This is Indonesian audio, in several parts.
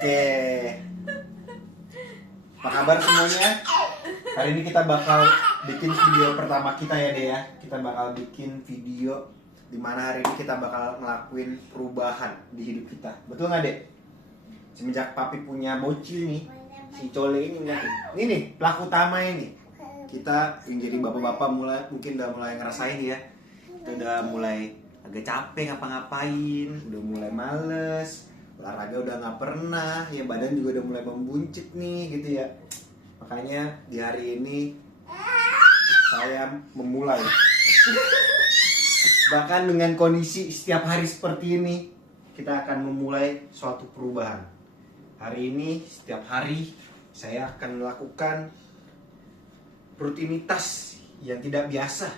Oke. Apa kabar semuanya? Hari ini kita bakal bikin video pertama kita ya Dea. Kita bakal bikin video dimana hari ini kita bakal ngelakuin perubahan di hidup kita. Betul nggak Dek? Semenjak papi punya bocil nih, si Cole ini nih. Ini nih pelaku utama ini. Kita yang jadi bapak-bapak mungkin udah mulai ngerasain ya. Kita udah mulai agak capek ngapa-ngapain, udah mulai males, olahraga udah nggak pernah, ya badan juga udah mulai membuncit nih gitu ya. Makanya di hari ini saya memulai. Bahkan dengan kondisi setiap hari seperti ini, kita akan memulai suatu perubahan. Hari ini setiap hari saya akan melakukan rutinitas yang tidak biasa.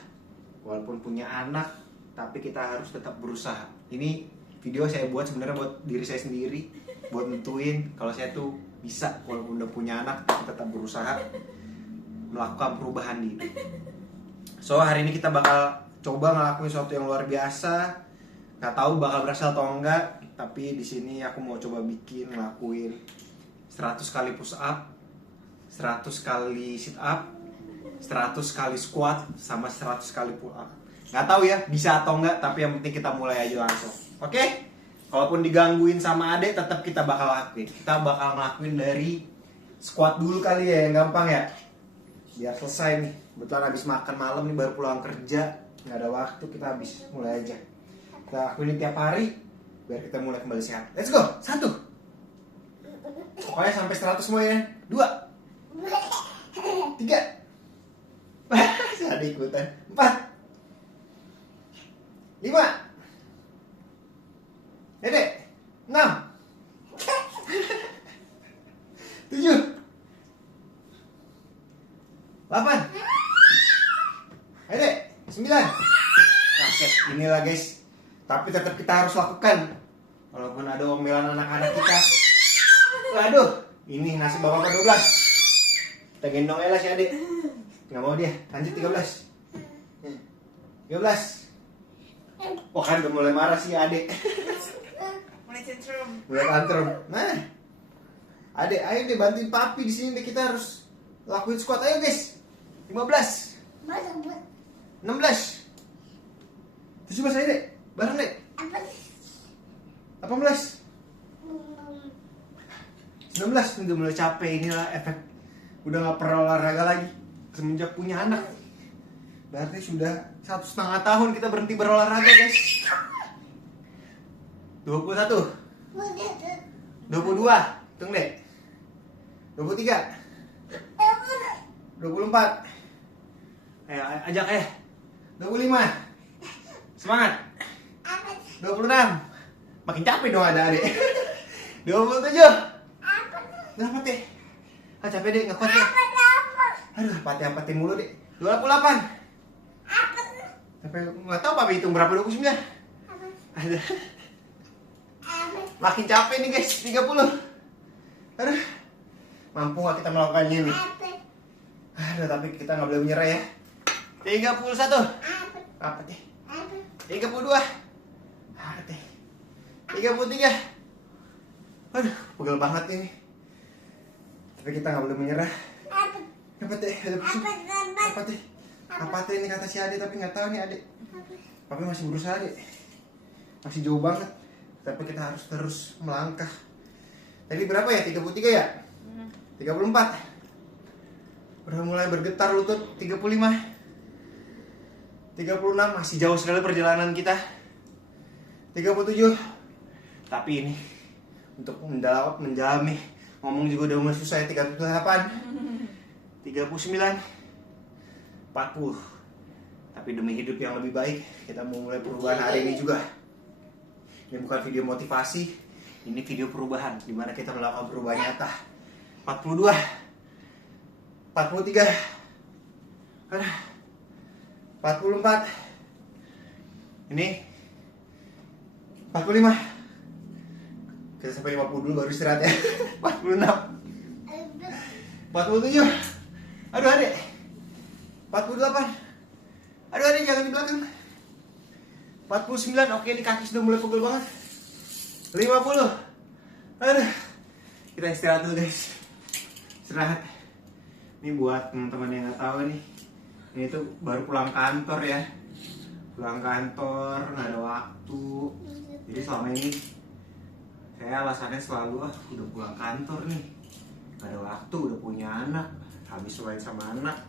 Walaupun punya anak, tapi kita harus tetap berusaha. Ini video saya buat sebenarnya buat diri saya sendiri, buat nentuin kalau saya tuh bisa walaupun udah punya anak, tapi tetap berusaha melakukan perubahan diri. So hari ini kita bakal coba ngelakuin sesuatu yang luar biasa. Gak tahu bakal berhasil atau enggak, tapi di sini aku mau coba ngelakuin 100 kali push up, 100 kali sit up, 100 kali squat, sama 100 kali pull up. Nggak tahu ya bisa atau enggak, tapi yang penting kita mulai aja langsung. Oke? Kalaupun digangguin sama adek, tetap kita bakal lakuin. Kita bakal ngelakuin dari squat dulu kali ya, yang gampang ya. Biar selesai nih. Kebetulan habis makan malam nih, baru pulang kerja, nggak ada waktu, kita habis mulai aja. Kita lakuin tiap hari, biar kita mulai kembali sehat. Let's go! 1. Pokoknya sampai 100 semua ya. 2. 3. Saya ikutan. 4. 5. Dek. 6. 7. 8. Dek. 9. Oke, inilah guys. Tapi tetap kita harus lakukan. Walaupun ada omelan anak-anak kita. Waduh, ini nasib bapak 12. Kita gendong aja lah si adek. Nggak mau dia, lanjut 13. 13. Wah kan udah mulai marah sih adek. Mulai tantrum. Nah, adek, ayo deh bantuin papi di sini deh, kita harus lakuin squat. Ayo guys. 15. 16. 17 ayo deh, bareng deh. 18. 19. Udah mulai capek, inilah efek udah nggak pernah olahraga lagi semenjak punya anak. Berarti sudah 1,5 tahun kita berhenti berolahraga guys. 21. 22. Hitung deh. 23. 24. Ayo ajak 25. Semangat. 26. Makin capek dong ada adek. 27. Kenapa deh? Ah capek deh, nggak kuat deh. Aduh, pati-pati mulu deh. 28. Sampai nggak tahu papi hitung berapa. 29. Ada. Makin capek nih guys. 30. Aduh, mampu nggak kita melakukannya nih? Aduh, tapi kita nggak boleh menyerah ya. 31. Apa deh? 32. Apa deh? 33. Aduh, pegel banget ini. Tapi kita nggak boleh menyerah. Apa deh? Apa deh? Apa deh ini kata si Ade, tapi nggak tahu nih Ade. Papi masih berusaha deh. Masih jauh banget. Tapi kita harus terus melangkah. Tadi berapa ya? 33 ya? 34. Udah mulai bergetar lutut. 35. 36. Masih jauh sekali perjalanan kita. 37. Tapi ini untuk menjalani ngomong juga udah mulai susah ya. 38. 39. 40. Tapi demi hidup yang lebih baik, kita mau mulai perubahan hari ini juga. Ini bukan video motivasi, ini video perubahan, dimana kita melakukan perubahan nyata. 42. 43. 44. Ini 45. Kita sampai 50 dulu baru istirahat ya. 46. 47. Aduh adek. 48. Aduh adek, jangan di belakang. 49. Oke, ini kaki sudah mulai pegel banget. 50. Aduh. Kita istirahat dulu guys. Istirahat. Ini buat teman-teman yang nggak tahu nih, ini tuh baru pulang kantor ya. Pulang kantor, nggak ada waktu. Jadi selama ini saya alasannya selalu udah pulang kantor nih, nggak ada waktu, udah punya anak, habis main sama anak.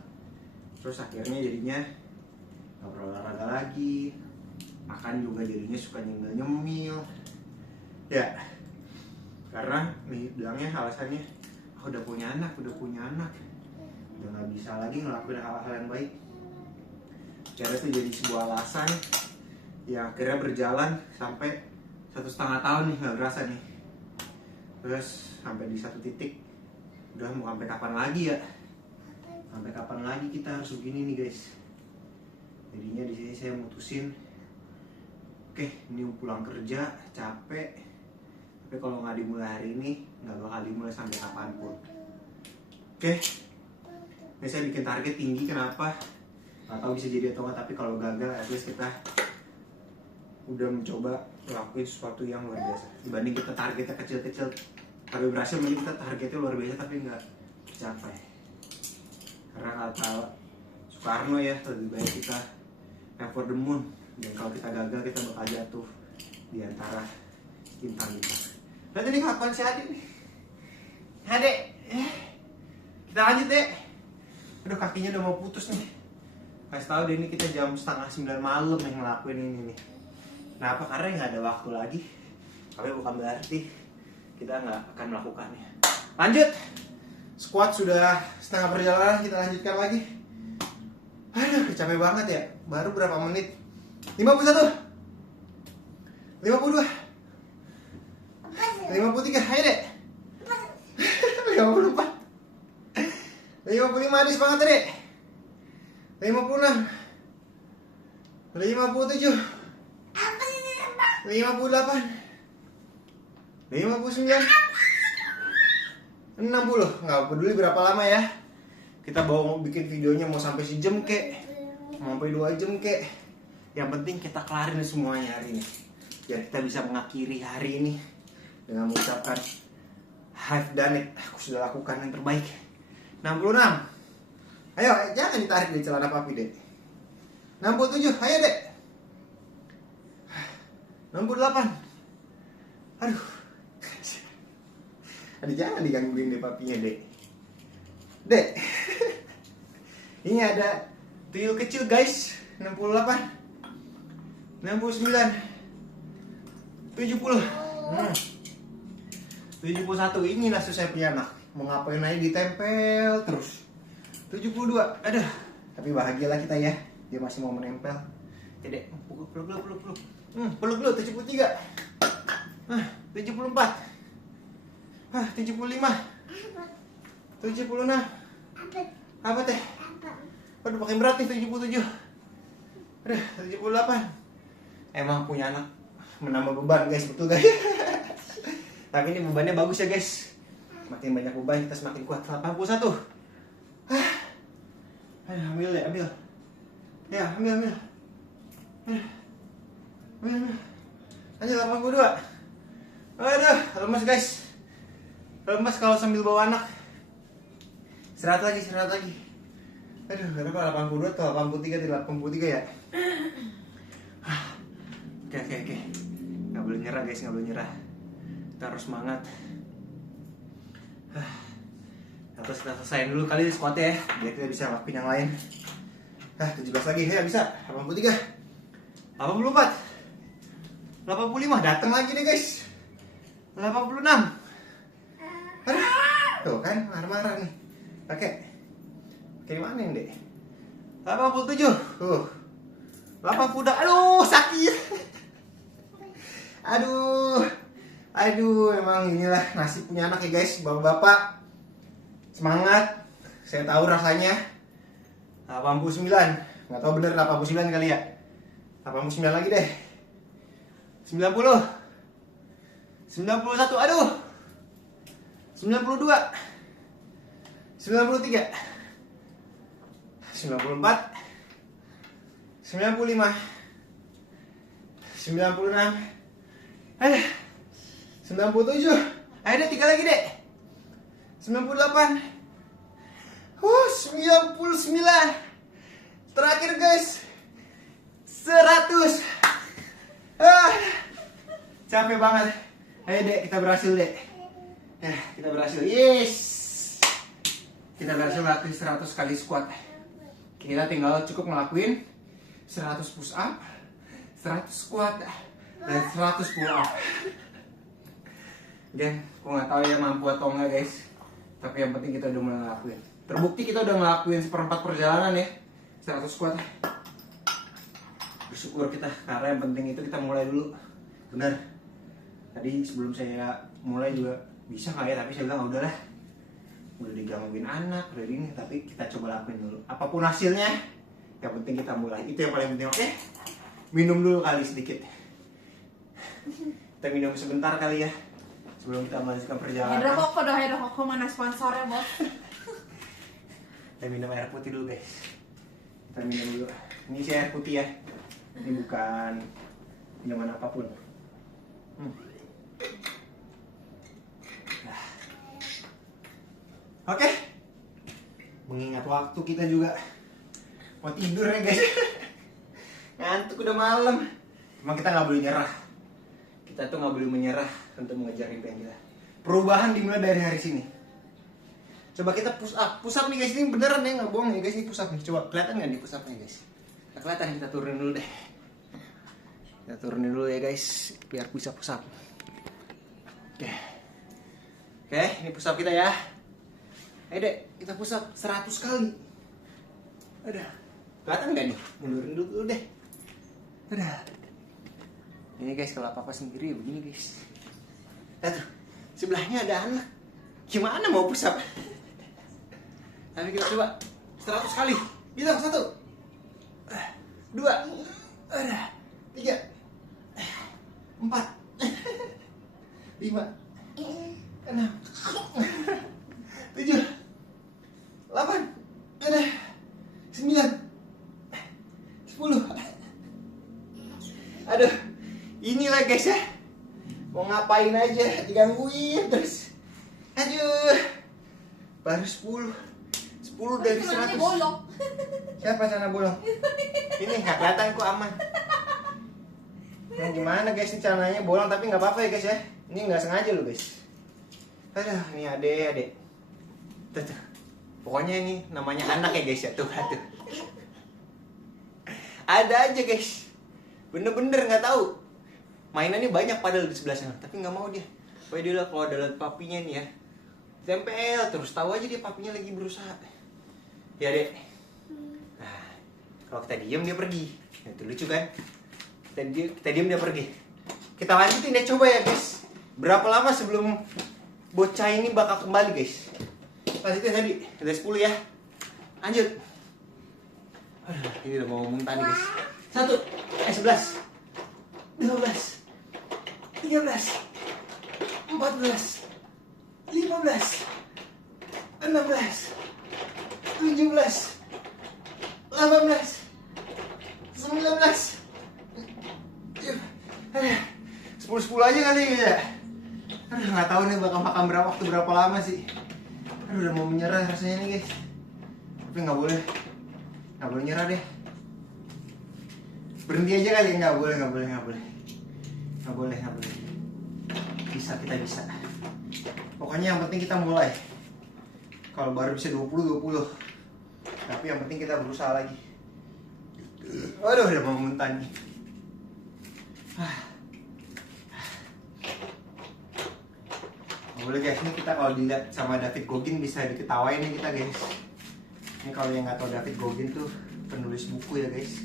Terus akhirnya jadinya nggak berolahraga lagi, makan juga jadinya suka nyemil-nyemil. Ya, karena nih bilangnya alasannya udah punya anak, udah nggak bisa lagi ngelakuin hal-hal yang baik. Akhirnya itu jadi sebuah alasan yang akhirnya berjalan sampai 1,5 tahun nih, nggak berasa nih. Terus sampai di satu titik, udah mau sampai kapan lagi ya? Sampai kapan lagi kita harus begini nih guys? Jadinya di sini saya mutusin, oke, ini pulang kerja capek, tapi kalau nggak dimulai hari ini, nggak bakal dimulai sampai kapanpun. Oke, ini saya bikin target tinggi. Kenapa? Nggak tahu bisa jadi atau nggak, tapi kalau gagal, at least kita udah mencoba ngelakuin sesuatu yang luar biasa. Dibanding kita targetnya kecil-kecil tapi berhasil, mending kita targetnya luar biasa tapi nggak tercapai. Karena kata Soekarno ya, lebih baik kita aim for the moon, dan kalau kita gagal kita bakal jatuh di antara bintang kita. Nanti ini kapan sih Adik nih? Adek, kita lanjut deh. Aduh, kakinya udah mau putus nih. Kasih tahu deh, ini kita jam 8:30 malam yang ngelakuin ini nih. Kenapa? Karena nggak ada waktu lagi. Tapi bukan berarti kita nggak akan melakukannya. Lanjut. Squat sudah setengah perjalanan, kita lanjutkan lagi. Aduh, capek banget ya. Baru berapa menit? 51, 52, 53, ayo dek. 54, 55, habis banget dek. 56, 57, 58, 59, 60. Nggak peduli berapa lama ya. Kita mau bikin videonya mau sampai sejam kek, mau sampai 2 jam kek. Yang penting kita kelarin semuanya hari ini, biar kita bisa mengakhiri hari ini dengan mengucapkan I've done it. Aku sudah lakukan yang terbaik. 66. Ayo, jangan ditarik di celana papi dek. 67, ayo dek. 68. Aduh. Aduh, jangan digangguin deh papinya dek. Dek. Ini ada tuyul kecil guys. 68, 69, 70, 71. Inilah susah punya anak. Mau ngapain aja ditempel terus. 72, aduh. Tapi bahagialah kita ya, dia masih mau menempel. Oke dek, peluk. Peluk dulu, 73, 74, 75, 76. Apa teh? Aduh, pakai berat nih. 77. Aduh, 78. Emang punya anak menambah beban guys, betul guys. Tapi ini bebannya bagus ya guys. Makin banyak beban kita semakin kuat. 81. Ayo, ambil deh, ambil. Ya, ambil. Lanjut 82. Aduh, lemas guys. Lemas kalau sambil bawa anak. Istirahat lagi. Aduh, berapa? 82 atau 83? 83 ya. Oke. Nggak boleh nyerah guys, nggak boleh nyerah. Kita harus semangat. Terus kita selesaiin dulu kali squatnya ya, biar kita bisa lakuin yang lain. 17 lagi, ya bisa. 83, 84, 85, datang lagi nih guys. 86. Aduh, tuh kan marah-marah nih. Pakai mana yang dek? 87, 80, aduh sakit. Aduh, emang inilah nasib punya anak ya guys, bapak-bapak. Semangat, saya tahu rasanya. 89, nggak tahu bener 89 kali ya. 89 lagi deh. 90, 91, aduh. 92, 93, 94, 95, 96, 97. Ayo deh, 3 lagi deh. 98. 99. Terakhir guys. 100. Capek banget. Ayo dek, kita berhasil dek. Ya, kita berhasil. Yes. Kita berhasil ngelakuin 100 kali squat. Kita tinggal cukup ngelakuin 100 push up, 100 squat, dan 100 pull up. Dan aku nggak tahu ya mampu atau enggak guys. Tapi yang penting kita udah mulai ngelakuin. Terbukti kita udah ngelakuin seperempat perjalanan ya. 100 squat. Bersyukur kita, karena yang penting itu kita mulai dulu. Benar. Tadi sebelum saya mulai juga bisa nggak ya, tapi saya bilang udahlah. Udah digangguin anak, udah ini, tapi kita coba lakuin dulu. Apapun hasilnya, yang penting kita mulai. Itu yang paling penting. Oke? Minum dulu kali sedikit. Kita minum sebentar kali ya, sebelum kita melanjutkan perjalanan. Hydro Koko mana sponsornya, Bos? Kita minum air putih dulu guys. Kita minum dulu. Ini sih air putih ya. Ini bukan minuman apapun. Oke. Mengingat waktu kita juga mau tidur ya guys. Ngantuk udah malam. Emang kita nggak boleh nyerah. Kita tuh nggak boleh menyerah untuk mengejar impian kita. Perubahan dimulai dari hari sini. Coba kita push up. Push up nih guys, ini beneran ya, nggak bohong ya guys, ini push up nih. Coba kelihatan nggak nih push upnya guys? Nggak kelihatan, kita turunin dulu deh. Kita turunin dulu ya guys, biar bisa push up. Oke, ini push up kita ya. Ayo dek, kita push up 100 kali. Udah. Kelihatan nggak nih? Mundurin dulu deh. Udah. Ini guys, kalau papa sendiri begini guys. Lihat tuh, sebelahnya ada anak. Gimana mau push up? Tapi kita coba 100 kali. Hitung 1, 2, 3, 4, 5, 6, 7, 8, 9, 10. Aduh, inilah guys ya. Mau ngapain aja digangguin terus. Aduh. Baru 10. 10 dari 100. Bolong. Siapa sana bolong? Ini nggak kelihatan kok, aman. Nah, gimana guys, ini celananya bolong tapi nggak apa-apa ya guys ya. Ini nggak sengaja loh guys. Aduh, ini adek. Tuh. Pokoknya ini namanya anak ya guys ya. Tuh. Ada aja guys. Bener-bener nggak tahu. Mainannya banyak padahal di sebelah sana, tapi nggak mau dia. Pokoknya dia lah kalau ada liat papinya nih ya, tempel terus, tahu aja dia papinya lagi berusaha. Ya dek. Nah, kalau kita diem dia pergi. Nah, itu lucu kan? Kita diem dia pergi. Kita lanjutin deh coba ya guys. Berapa lama sebelum bocah ini bakal kembali guys? Lanjutin tadi, udah 10 ya. Lanjut. Ini udah mau muntah nih guys. 11, 12, 13, 14, 15, 16, 17, 18, 19, 10 aja kali ya. Aduh, nggak tahu nih bakal makan waktu berapa lama sih. Aduh, udah mau menyerah rasanya nih guys. Tapi nggak boleh nyerah deh. Berhenti aja kali, nggak boleh. Kita bisa. Pokoknya yang penting kita mulai. Kalau baru bisa 20. Tapi yang penting kita berusaha lagi. Waduh, udah mau muntah nih. Boleh guys, ini kita kalau dilihat sama David Goggins bisa diketawain nih kita guys. Ini kalau yang nggak tahu David Goggins tuh penulis buku ya guys.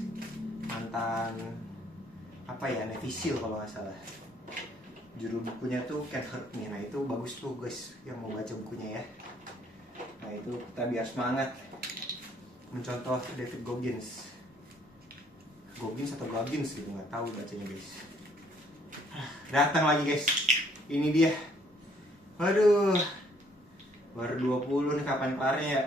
Mantan apa ya, Navy SEAL kalau nggak salah. Judul bukunya tuh Can't Hurt Me. Nah itu bagus tuh guys yang mau baca bukunya ya. Nah itu kita biar semangat mencontoh David Goggins. Goggins atau Goggins gitu, nggak tahu bacanya guys. Datang lagi guys. Ini dia. Waduh. Baru 20 nih, kapan kelarnya ya?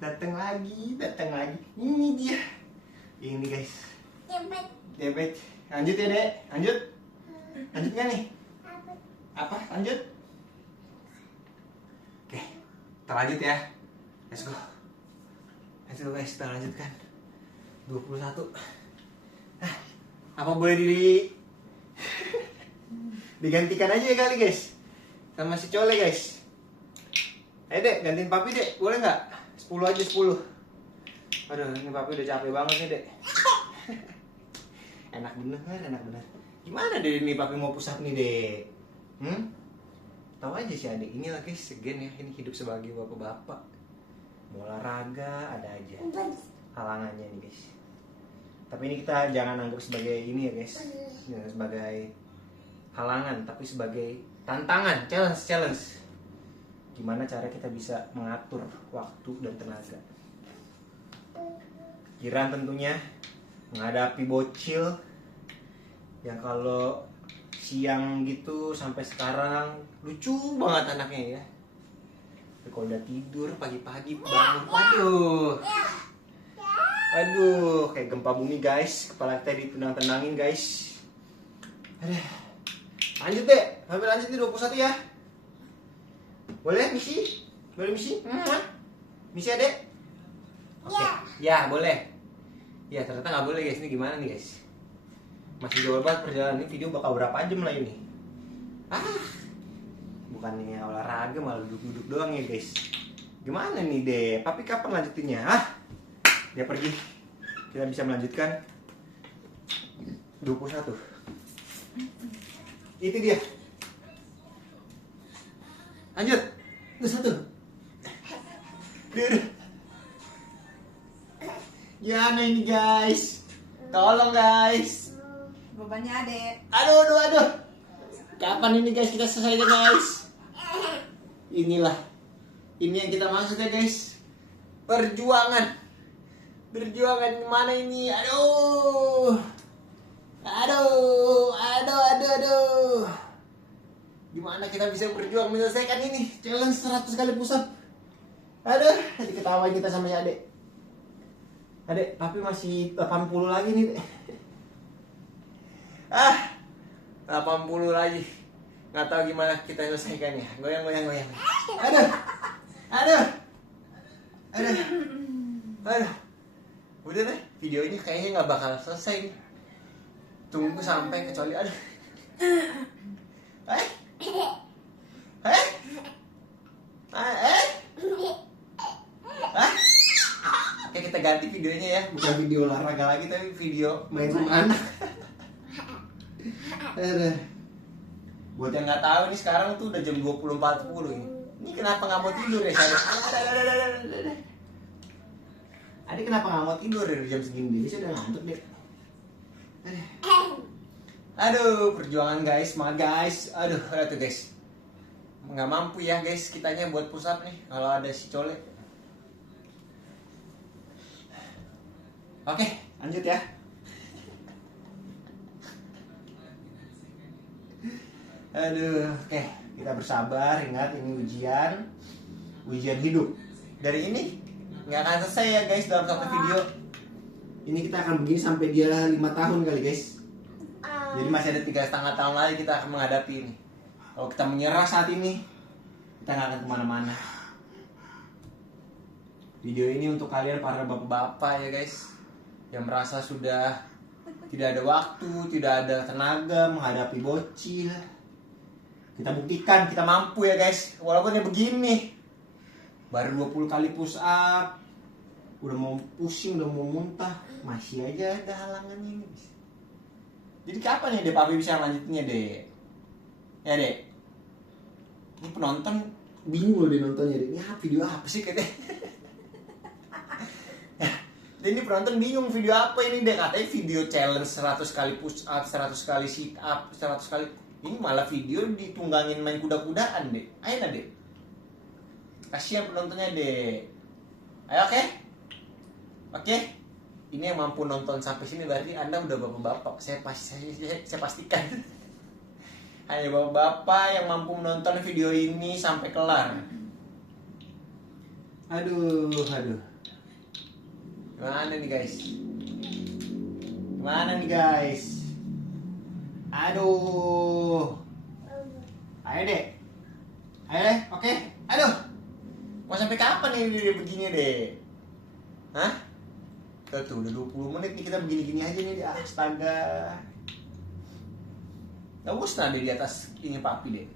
Datang lagi. Ini dia. Ini guys. Diabetes. Lanjut ya dek. Lanjut gak nih? Apa? Lanjut? Oke, kita lanjut ya. Let's go. Let's go guys, kita lanjutkan. 21. Apa boleh digantikan aja ya kali guys sama si Cole guys. Ayo dek, gantiin papi dek, boleh nggak? 10 aja 10. Aduh, ini papi udah capek banget nih dek. Enak bener, enak bener. Gimana deh ini papi mau pusat nih dek? Tahu aja sih adek, ini lah guys, segen ya, ini hidup sebagai bapak-bapak. Mau olahraga ada aja halangannya nih guys. Tapi ini kita jangan anggap sebagai ini ya guys, jangan sebagai halangan, tapi sebagai tantangan, challenge. Gimana cara kita bisa mengatur waktu dan tenaga. Kiran tentunya menghadapi bocil yang kalau siang gitu sampai sekarang lucu banget anaknya ya. Tapi kalau udah tidur pagi-pagi bangun, Aduh, kayak gempa bumi guys. Kepala kita ditendang-tendangin guys. Aduh. Lanjut deh, sampai lanjut nih 21 ya. Boleh misi? Boleh misi? Misi adek? Oke. Ya, boleh. Ya, ternyata nggak boleh guys. Ini gimana nih guys? Masih jauh banget perjalanan ini. Video bakal berapa jam lah ini? Bukannya olahraga malah duduk-duduk doang ya guys. Gimana nih deh? Papi kapan lanjutinnya? Dia pergi. Kita bisa melanjutkan 21. Itu dia. Lanjut. 21. Gimana ini guys? Tolong guys. Bebannya adek. Aduh. Kapan ini guys kita selesai guys? Inilah. Ini yang kita maksud ya guys. Perjuangan gimana ini? Aduh. Gimana kita bisa berjuang menyelesaikan ini? Challenge 100 kali push up. Aduh, tadi ketawain kita sama ya adek. Adek, papi masih 80 lagi nih. 80 lagi. Nggak tahu gimana kita selesaikannya. Goyang. Aduh. Udah deh, videonya kayaknya nggak bakal selesai nih. Tunggu sampai kecuali ada. Oke, kita ganti videonya ya. Bukan video olahraga lagi, tapi video main rumah anak. Buat yang nggak tahu nih, sekarang tuh udah jam 20.40 ini. Ini kenapa nggak mau tidur ya saya? Adik kenapa nggak mau tidur dari jam segini? Dia sudah ngantuk deh. Aduh, perjuangan guys, semangat guys. Aduh guys. Nggak mampu ya guys, kitanya buat push up nih kalau ada si Cole. Oke, lanjut ya. Aduh, oke, kita bersabar. Ingat ini ujian hidup. Dari ini nggak akan selesai ya guys dalam satu video. Ini kita akan begini sampai dia 5 tahun kali guys. Jadi masih ada 3,5 tahun lagi kita akan menghadapi ini. Kalau kita menyerah saat ini, kita nggak akan kemana-mana. Video ini untuk kalian para bapak-bapak ya guys, yang merasa sudah tidak ada waktu, tidak ada tenaga menghadapi bocil. Kita buktikan kita mampu ya guys, walaupun ya begini. Baru 20 kali push up, udah mau pusing, udah mau muntah, masih aja ada halangannya guys. Jadi kapan ya deh papi bisa lanjutnya deh? Ya deh. Ini penonton bingung loh dia nontonnya deh. Ini video apa sih katanya? Ini penonton bingung video apa ini deh. Katanya video challenge 100 kali push up, 100 kali sit up, 100 kali. Ini malah video ditunggangin main kuda-kudaan deh. Ayo deh. Kasihan penontonnya deh. Ayo oke? Oke? Ini yang mampu nonton sampai sini berarti Anda udah bapak-bapak. Saya pastikan. Hanya bapak-bapak yang mampu menonton video ini sampai kelar. Aduh. Gimana nih guys? Aduh. Ayo Ayo deh. Ayo deh, oke. Aduh. Mau sampai kapan nih dia begini deh? Hah? Tuh udah 20 menit nih kita begini-gini aja nih. Astaga. Gak usah deh di atas ini papi deh.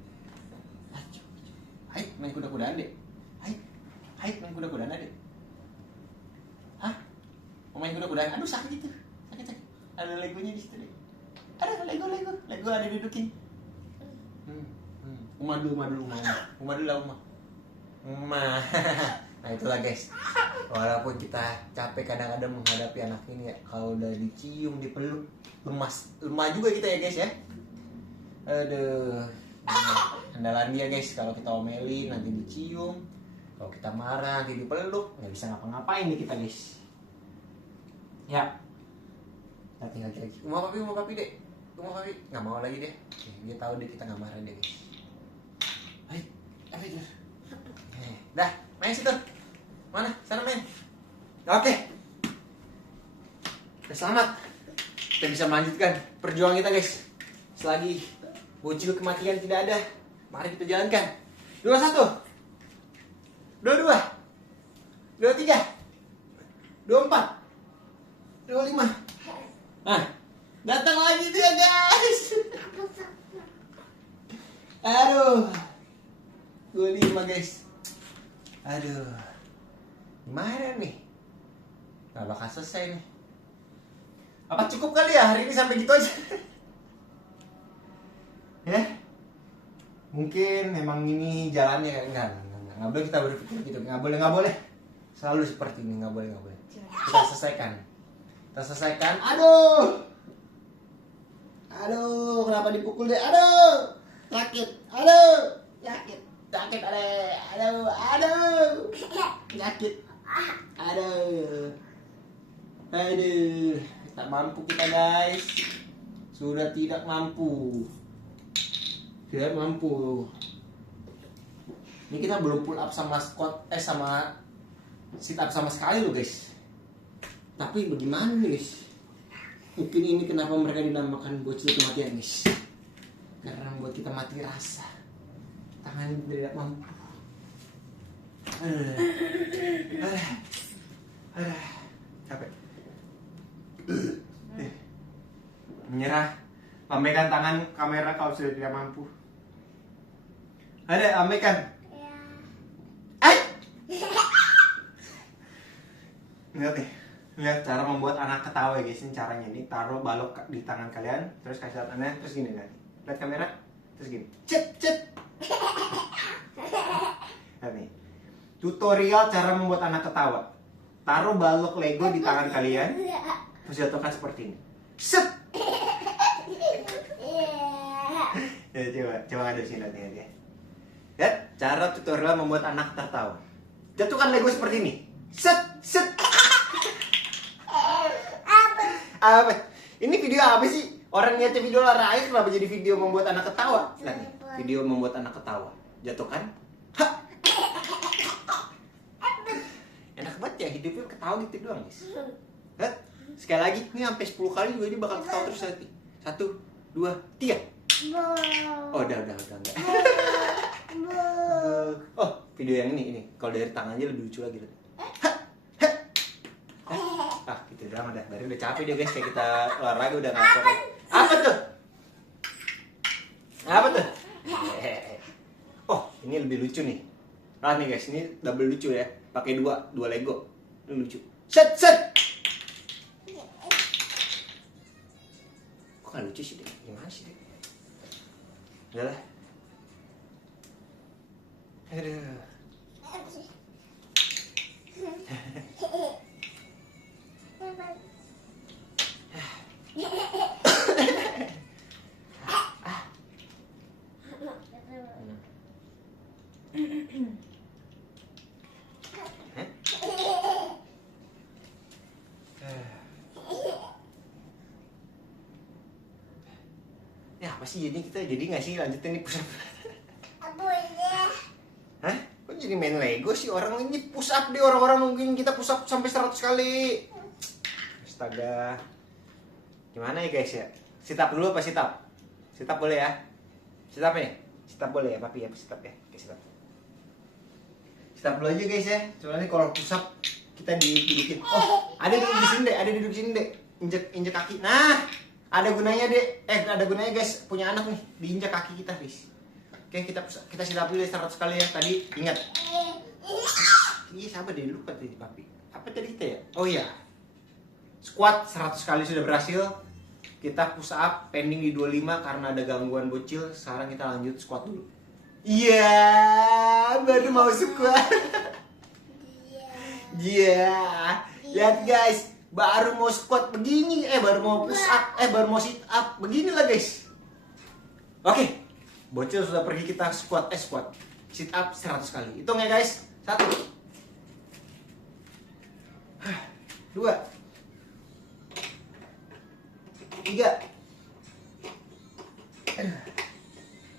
Hai, main kuda-kudaan deh. Hai, main kuda-kudaan deh. Hah? Mau main kuda-kudaan? Aduh sakit itu. Sakit. Ada legonya di situ deh. Ada Lego ada didudukin. Uma dulu lah. Nah itulah guys. Walaupun kita capek kadang-kadang menghadapi anak ini ya, kalau udah dicium, dipeluk, lemah juga kita ya guys ya. Aduh. Andalan dia guys, kalau kita omelin nanti dicium, kalau kita marah nanti dipeluk, nggak bisa ngapa-ngapain nih kita guys. Ya. Kita tinggal lagi. Mau papi deh. Nggak mau lagi deh. Dia tahu deh kita nggak marah deh guys. Ayo. Dah, main situ. Mana? Sana main. Oke. Udah selamat. Kita bisa melanjutkan perjuangan kita guys. Selagi bocil kematian tidak ada, mari kita jalankan. 21, 22, 23, 24, 25. Nah, datang lagi dia guys. Aduh. 25 guys. Aduh. Gimana nih? Gak bakal selesai nih. Apa cukup kali ya hari ini sampai gitu aja? Ya? Mungkin memang ini jalannya. Enggak boleh kita berpikir gitu. Enggak boleh. Selalu seperti ini, enggak boleh. Kita selesaikan. Aduh, kenapa dipukul deh? Aduh, sakit. Sakit, aduh, sakit, aduh, tak mampu kita guys, sudah tidak mampu. Ini kita belum pull up sama squat, sama sit up sama sekali loh guys. Tapi bagaimana guys? Mungkin ini kenapa mereka dinamakan bocil kematian guys, karena membuat kita mati rasa. Tangan tidak mampu. Capek. Menyerah. Lambaikan tangan kamera kalau sudah tidak mampu. Lambaikan. Lihat cara membuat anak ketawa ya guys. Ini caranya nih, taruh balok di tangan kalian, terus kasih tangannya, terus gini nanti. Lihat kamera, terus gini. Cet. Lihat nih. Tutorial cara membuat anak ketawa. Taruh balok Lego di tangan kalian, terus jatuhkan seperti ini. Set. Ya, coba ada sini lihat ya. Lihat cara tutorial membuat anak tertawa. Jatuhkan Lego seperti ini. Set. Apa? Ini video apa sih? Orang niatnya video olahraga kenapa jadi video membuat anak ketawa? Lihat nih, video membuat anak ketawa. Jatuhkan. Enak banget ya hidupnya ketawa gitu doang guys. Lihat, sekali lagi, ini sampai 10 kali juga dia bakal ketawa terus nanti. 1, 2, 3. Oh, udah enggak. Oh, video yang ini. Kalau dari tangannya lebih lucu lagi. Gitu doang udah. Dari udah capek dia guys, kayak kita olahraga udah ngaco. Apa tuh? Oh, ini lebih lucu nih. Nah nih guys, ini double lucu ya. Pakai dua Lego. Ini lucu. Set. Kok gak lucu sih deh? Gimana sih deh? Udah lah. Aduh. Ya apa sih jadi kita nggak sih lanjutin nih push up? Hah? Kok jadi main Lego sih orang ini push up deh, orang-orang mungkin kita push up sampai 100 kali. Astaga. Gimana ya guys ya? Sit up dulu apa sit up? Sit up boleh ya? Sit up nih. Sit up boleh ya papi ya, sit up ya. Oke, sit up. Sit up dulu aja guys ya. Soalnya kalau push up kita didudukin. Oh, ada duduk di sini deh, ada duduk di sini deh. Injek kaki. Nah, ada gunanya deh. Ada gunanya guys, punya anak nih, diinjak kaki kita guys. Oke, kita sit up dulu 100 kali ya. Tadi ingat. Iya, sabar deh, lupa tadi papi. Apa tadi kita ya? Oh iya. Squat 100 kali sudah berhasil. Kita push up pending di 25 karena ada gangguan bocil. Sekarang kita lanjut squat dulu. Iya, baru mau squat. Iya. Lihat guys, baru mau squat begini, baru mau push up, baru mau sit up beginilah guys. Oke. Bocil sudah pergi, kita squat. Sit up 100 kali. Hitung ya guys. 1 2 3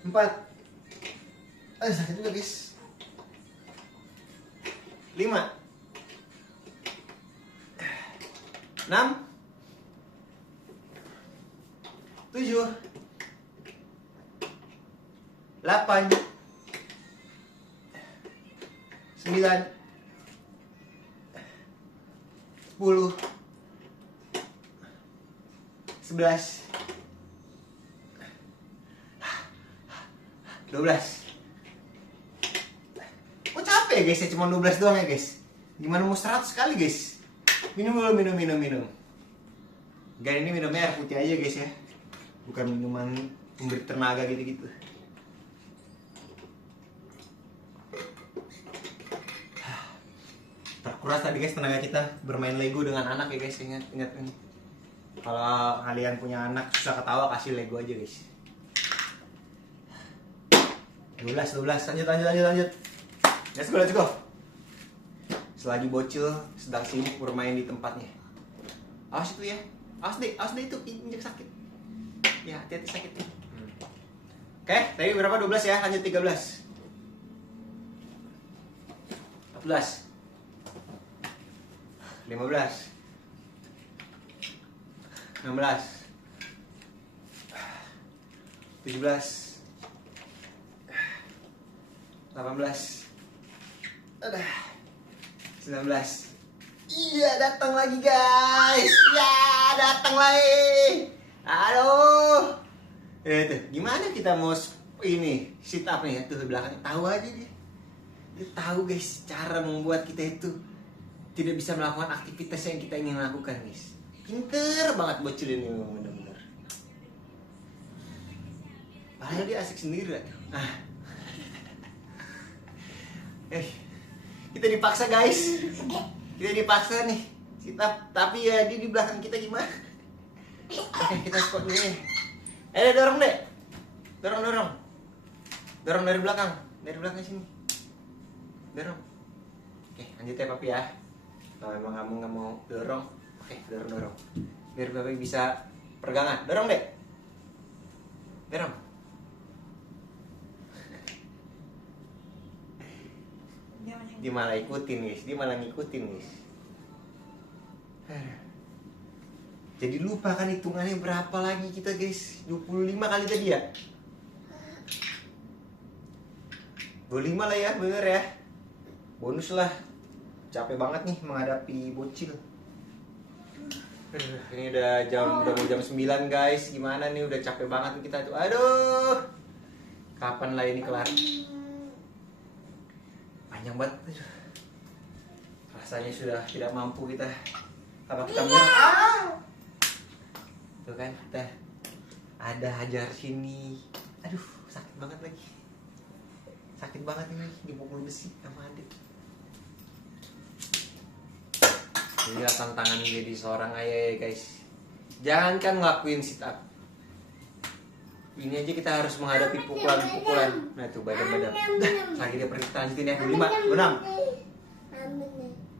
4 sakit juga guys. 5 6 7 8 9 10 11 12. Oh capek ya guys ya, cuma 12 doang ya guys. Gimana mau 100 kali guys. Minum dulu, minum. Gak, ini minumnya air putih aja guys ya, bukan minuman memberi tenaga gitu-gitu. Terkuras tadi guys tenaga kita bermain Lego dengan anak ya guys. Ingat ini. Kalau kalian punya anak susah ketawa, kasih Lego aja guys. 12. Lanjut. Let's go. Selagi bocil sedang sibuk bermain di tempatnya. Awas itu ya. Awas deh itu injek sakit. Ya, hati-hati sakitnya. Oke, tadi berapa? 12 ya. Lanjut 13. 14. 15. 16. 17. 18. 19. Iya, datang lagi guys. Ya, datang lagi. Aduh. Itu gimana kita mau ini sit up nih tuh belakang, tahu aja dia. Dia tahu guys cara membuat kita itu tidak bisa melakukan aktivitas yang kita ingin lakukan guys. Pinter banget bocil ini bener-bener. Padahal dia asik sendiri lah. Kita dipaksa guys. Kita dipaksa nih sit up, tapi ya dia di belakang kita gimana? Oke, kita squat nih. Dorong deh. Dorong dari belakang. Dari belakang sini. Dorong. Oke, lanjut ya papi ya. Kalau emang kamu nggak mau dorong, oke, dorong. Biar papi bisa pegangan. Dorong deh. Dorong. Dia malah ikutin guys. Jadi lupa kan hitungannya berapa lagi kita guys. 25 kali tadi ya. 25 lah ya, bener ya. Bonus lah. Capek banget nih menghadapi bocil. Ini udah mau jam 9 guys. Gimana nih, udah capek banget nih kita tuh. Aduh. Kapan lah ini kelar? Panjang banget. Rasanya sudah tidak mampu kita. Apa kita menyerah? Tuh kan, kita ada hajar sini. Aduh, sakit banget lagi. Sakit banget ini dipukul besi sama adik. Inilah tantangan jadi seorang ayah ya guys. Jangankan ngelakuin sit up, ini aja kita harus menghadapi pukulan-pukulan. Nah tuh badan-badan. Sakitnya pergi, kita lanjutin ya. 25, 26,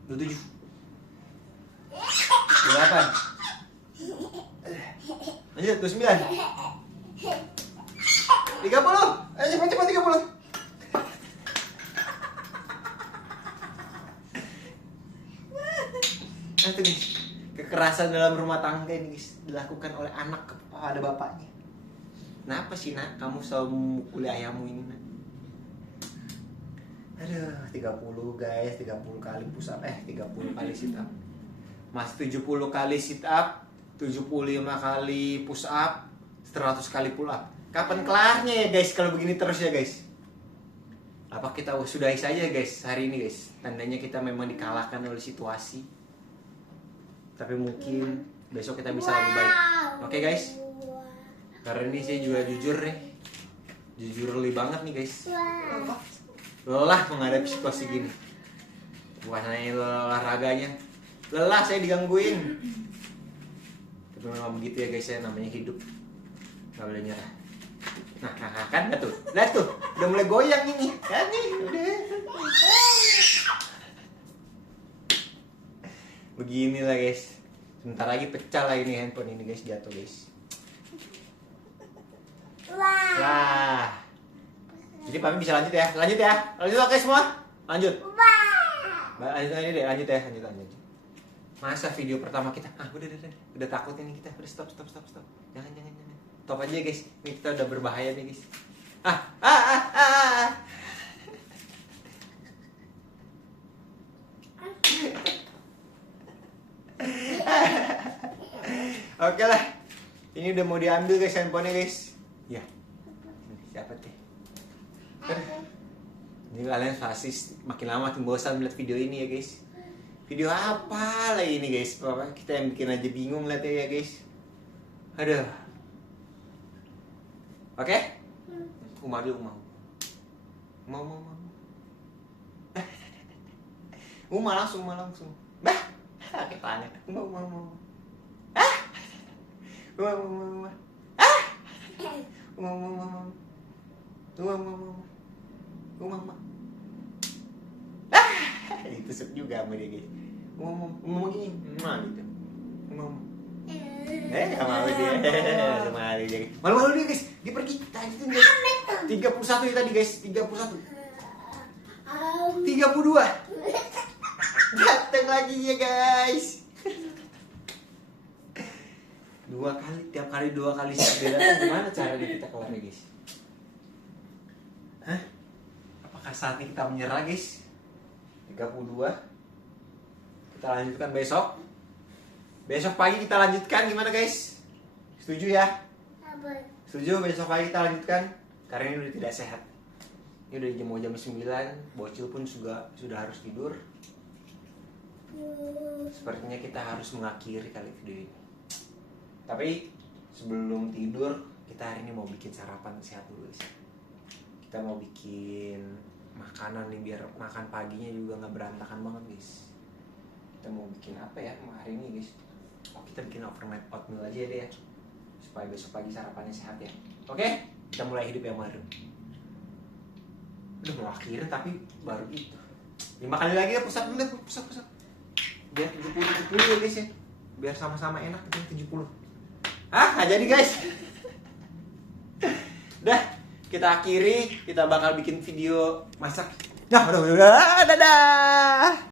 27, 28. Lanjut, 29, 30. Ayo cepat 30. Nah tuh guys, kekerasan dalam rumah tangga ini guys dilakukan oleh anak kepada bapaknya. Kenapa sih nak kamu selalu memukuli ayahmu ini nak? Aduh, 30 guys, 30 kali push up, 30 kali sit up. Mas 70 kali sit up, 75 kali push up, 100 kali pull up. Kapan kelarnya ya guys kalau begini terus ya guys? Apa kita sudahi saja guys hari ini guys? Tandanya kita memang dikalahkan oleh situasi. Tapi mungkin besok kita bisa lebih baik. Oke guys? Karena ini saya juga jujur nih. Jujur banget nih guys. Lelah menghadapi situasi gini. Bukan hanya olahraganya, lelah saya digangguin. Tapi memang begitu ya guys ya, namanya hidup. Gak boleh nyerah. Nah kan lihat tuh, udah mulai goyang ini. Kan nih, udah. Beginilah guys. Sebentar lagi pecah lah ini handphone ini guys, jatuh guys. Wah. Jadi Pami bisa lanjut ya. Lanjut oke semua. Lanjut. Lanjut aja deh, lanjut. Masa video pertama kita? Udah takut ini kita. Udah stop. Jangan. Stop aja guys. Ini kita udah berbahaya nih guys. Oke lah. Ini udah mau diambil guys handphonenya guys. Ya. Siapa teh? Ini kalian pasti makin lama makin bosan melihat video ini ya guys. Video apa lagi ini guys? Kita yang bikin aja bingung lihatnya ya guys. Aduh. Oke? Umar dulu mau. Umar langsung. Bah. Oke panik. Mau. Umar. Ditusuk juga sama dia guys. Ngomong gini, gitu. Gak mau dia. Malu dia guys. Dia pergi tadi tuh guys. 31 tadi guys. 31. 32. Datang lagi ya guys. Tiap kali 2 kali dia datang, gimana caranya kita keluar guys? Hah? Apakah saatnya kita menyerah guys? 32. Kita lanjutkan besok. Besok pagi kita lanjutkan, gimana guys? Setuju ya? Setuju besok pagi kita lanjutkan? Karena ini udah tidak sehat. Ini udah jam 9, bocil pun sudah harus tidur. Sepertinya kita harus mengakhiri kali video ini. Tapi sebelum tidur, kita hari ini mau bikin sarapan sehat dulu guys. Kita mau bikin makanan nih biar makan paginya juga nggak berantakan banget guys. Kita mau bikin apa ya hari ini guys? Kita bikin overnight oatmeal aja deh ya, supaya besok pagi sarapannya sehat ya. Oke, kita mulai hidup yang baru. Udah mau akhirin tapi baru gitu. 5 kali lagi ya, pusat dulu, pusat. Biar 70 ya guys ya. Biar sama-sama enak gitu 70. Nggak jadi guys. Udah, kita akhiri. Kita bakal bikin video masak. Nah, udah. Dadah.